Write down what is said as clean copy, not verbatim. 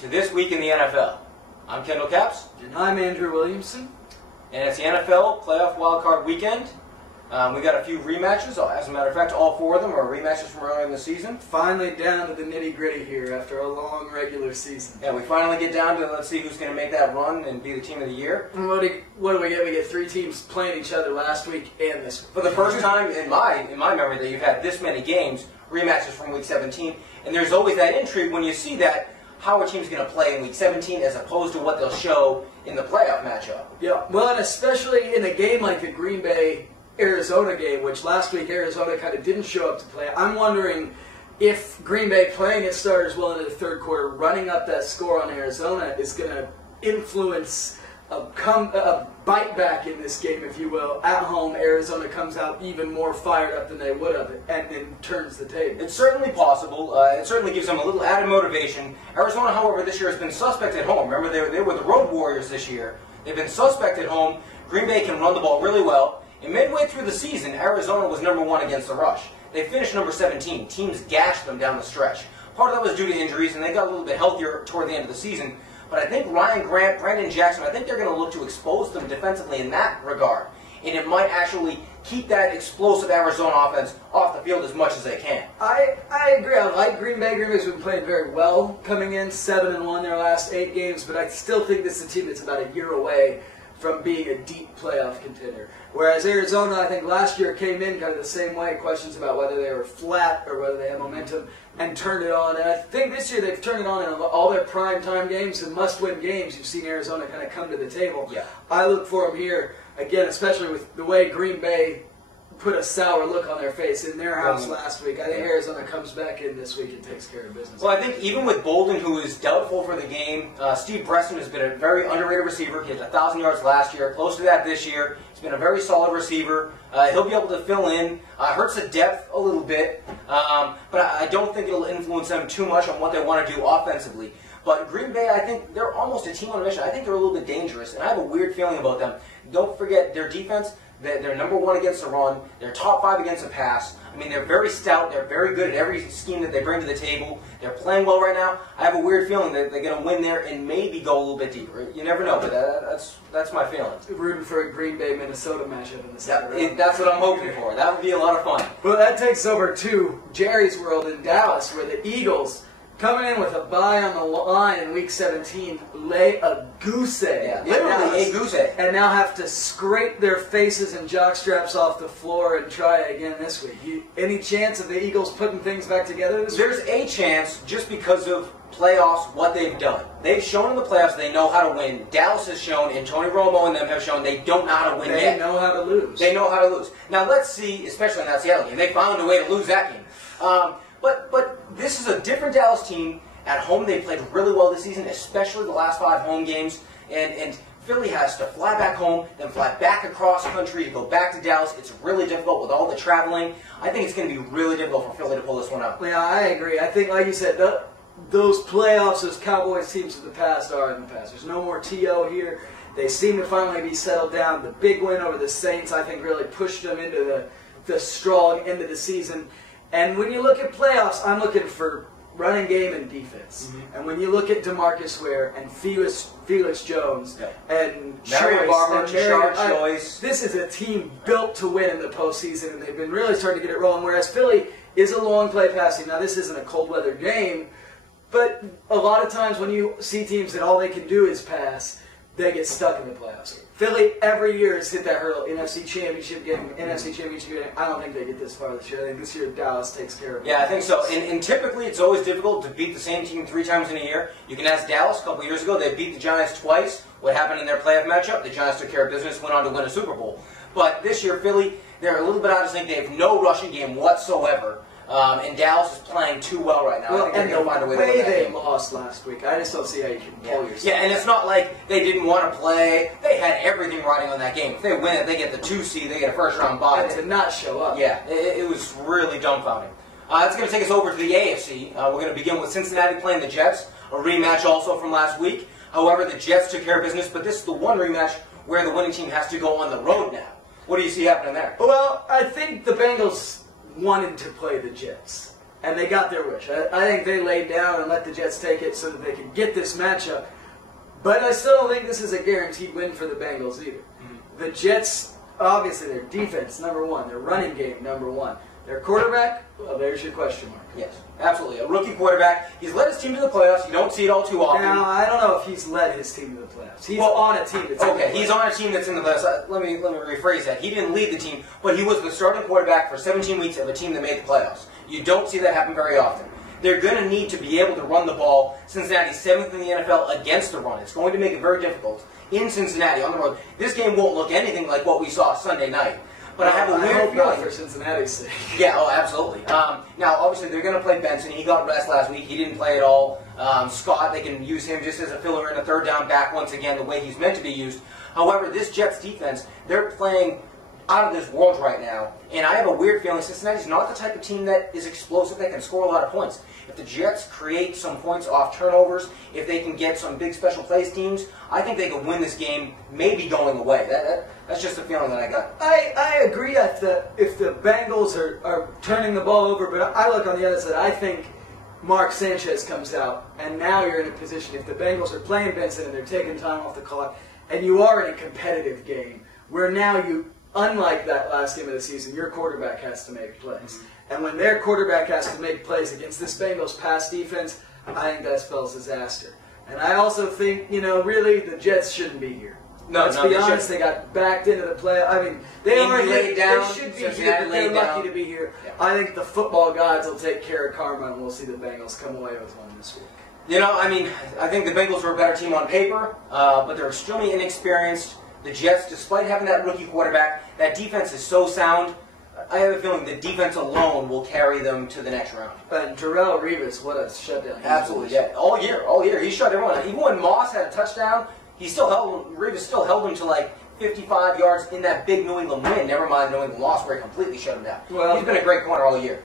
to This Week in the NFL. I'm Kendall Capps. And I'm Andrew Williamson. And it's the NFL Playoff Wildcard Weekend. We got a few rematches. As a matter of fact, all four of them are rematches from earlier in the season. Finally down to the nitty-gritty here after a long regular season. Yeah, we finally get down to, let's see who's going to make that run and be the team of the year. And what do we get? We get three teams playing each other last week and this week. For the first time in my memory that you've had this many games, rematches from Week 17. And there's always that intrigue when you see that, how a team's going to play in Week 17 as opposed to what they'll show in the playoff matchup. Yeah, well, and especially in a game like the Green Bay-Arizona game, which last week Arizona kind of didn't show up to play. I'm wondering if Green Bay playing its starters well into the third quarter, running up that score on Arizona is going to influence a bite back in this game, if you will. At home, Arizona comes out even more fired up than they would have, and then turns the table. It's certainly possible. It certainly gives them a little added motivation. Arizona, however, this year has been suspect at home. Remember, they were the Road Warriors this year. They've been suspect at home. Green Bay can run the ball really well. And midway through the season, Arizona was number 1 against the rush. They finished number 17. Teams gashed them down the stretch. Part of that was due to injuries, and they got a little bit healthier toward the end of the season. But I think Ryan Grant, Brandon Jackson, I think they're going to look to expose them defensively in that regard. And it might actually keep that explosive Arizona offense off the field as much as they can. I agree. I like Green Bay. Green Bay's been playing very well coming in, 7-1 their last 8 games, but I still think this is a team that's about a year away from being a deep playoff contender. Whereas Arizona, I think last year came in kind of the same way, questions about whether they were flat or whether they had momentum, and turned it on. And I think this year they've turned it on in all their prime-time games and must-win games. You've seen Arizona kind of come to the table. Yeah. I look for them here, again, especially with the way Green Bay put a sour look on their face in their house last week. I think Arizona comes back in this week and takes care of business. Well, I think even with Bolden, who is doubtful for the game, Steve Breston has been a very underrated receiver. He had 1,000 yards last year, close to that this year. He's been a very solid receiver. He'll be able to fill in. Hurts the depth a little bit, but I don't think it'll influence them too much on what they want to do offensively. But Green Bay, I think they're almost a team on a mission. I think they're a little bit dangerous, and I have a weird feeling about them. Don't forget their defense. They're number 1 against the run. They're top 5 against the pass. I mean, they're very stout. They're very good at every scheme that they bring to the table. They're playing well right now. I have a weird feeling that they're going to win there and maybe go a little bit deeper. You never know, but that's my feeling. Rooting for a Green Bay-Minnesota matchup in the second round. That's what I'm hoping for. That would be a lot of fun. Well, that takes over to Jerry's world in Dallas, where the Eagles, coming in with a bye on the line in Week 17, lay a goose egg. Yeah, literally a goose egg. And now have to scrape their faces and jockstraps off the floor and try again this week. Any chance of the Eagles putting things back together this week? There's a chance just because of playoffs, what they've done. They've shown in the playoffs they know how to win. Dallas has shown, and Tony Romo and them have shown they don't know how to win yet. They know how to lose. They know how to lose. Now let's see, especially in that Seattle game, they found a way to lose that game. But this is a different Dallas team. At home, they played really well this season, especially the last 5 home games. And Philly has to fly back home, then fly back across country to go back to Dallas. It's really difficult with all the traveling. I think it's going to be really difficult for Philly to pull this one out. Yeah, I agree. I think, like you said, those playoffs, those Cowboys teams of the past are in the past. There's no more T.O. here. They seem to finally be settled down. The big win over the Saints, I think, really pushed them into the strong end of the season. And when you look at playoffs, I'm looking for running game and defense. And when you look at DeMarcus Ware and Felix Jones and Choice, this is a team built to win in the postseason, and they've been really starting to get it rolling, whereas Philly is a long play passing. Now, this isn't a cold weather game, but a lot of times when you see teams that all they can do is pass, they get stuck in the playoffs. Philly every year has hit that hurdle. NFC Championship game, NFC Championship game. I don't think they get this far this year. I think this year Dallas takes care of it. Yeah, I think so. And typically it's always difficult to beat the same team 3 times in a year. You can ask Dallas a couple years ago. They beat the Giants twice. What happened in their playoff matchup? The Giants took care of business, went on to win a Super Bowl. But this year, Philly, they're a little bit out of sync. They have no rushing game whatsoever. And Dallas is playing too well right now. Well, I think they're going to find a way to win that they game. lost last week, I just don't see how you can pull yourself. Yeah, and it's not like they didn't want to play. They had everything riding on that game. If they win it, they get the 2 seed, they get a first-round bye. And to not show up. Yeah, it was really dumbfounding. That's going to take us over to the AFC. We're going to begin with Cincinnati playing the Jets, a rematch also from last week. However, the Jets took care of business, but this is the one rematch where the winning team has to go on the road now. What do you see happening there? Well, I think the Bengals wanted to play the Jets. and they got their wish. I think they laid down and let the Jets take it so that they could get this matchup. But I still don't think this is a guaranteed win for the Bengals either. Mm-hmm. The Jets, obviously, their defense, number one. Their running game, number one. Their quarterback, well, there's your question mark. Yes, absolutely. A rookie quarterback. He's led his team to the playoffs. You don't see it all too often. Now, I don't know if he's led his team to the playoffs. He's on a team that's in the playoffs. He's on a team that's in the playoffs. Let me rephrase that. He didn't lead the team, but he was the starting quarterback for 17 weeks of a team that made the playoffs. You don't see that happen very often. They're going to need to be able to run the ball. Cincinnati's 7th in the NFL against the run. It's going to make it very difficult in Cincinnati on the road. This game won't look anything like what we saw Sunday night. But I have a weird feeling for Cincinnati's sake. Yeah, oh, absolutely. Now, obviously, they're going to play Benson. He got rest last week. He didn't play at all. Scott, they can use him just as a filler in a third down back once again, the way he's meant to be used. However, this Jets defense, they're playing out of this world right now. And I have a weird feeling Cincinnati's not the type of team that is explosive, that can score a lot of points. If the Jets create some points off turnovers, if they can get some big special plays teams, I think they could win this game, maybe going away. That's just a feeling that I got. I agree if the Bengals are turning the ball over, but I look on the other side. I think Mark Sanchez comes out, and now you're in a position, if the Bengals are playing Benson and they're taking time off the clock, and you are in a competitive game, where now you, unlike that last game of the season, your quarterback has to make plays. Mm-hmm. And when their quarterback has to make plays against this Bengals pass defense, I think that spells disaster. And I also think, really, the Jets shouldn't be here. Let's be honest, they got backed into the play. I mean, they should be here, but they're lucky to be here. Yeah. I think the football gods will take care of karma, and we'll see the Bengals come away with one this week. I think the Bengals are a better team on paper, but they're extremely inexperienced. The Jets, despite having that rookie quarterback, that defense is so sound. I have a feeling the defense alone will carry them to the next round. And Darrelle Revis, what a shutdown. Absolutely, yeah. All year. He shut everyone. Even when Moss had a touchdown, Revis still held him to like 55 yards in that big New England win. Never mind New England loss where he completely shut him down. Well, he's been a great corner all year.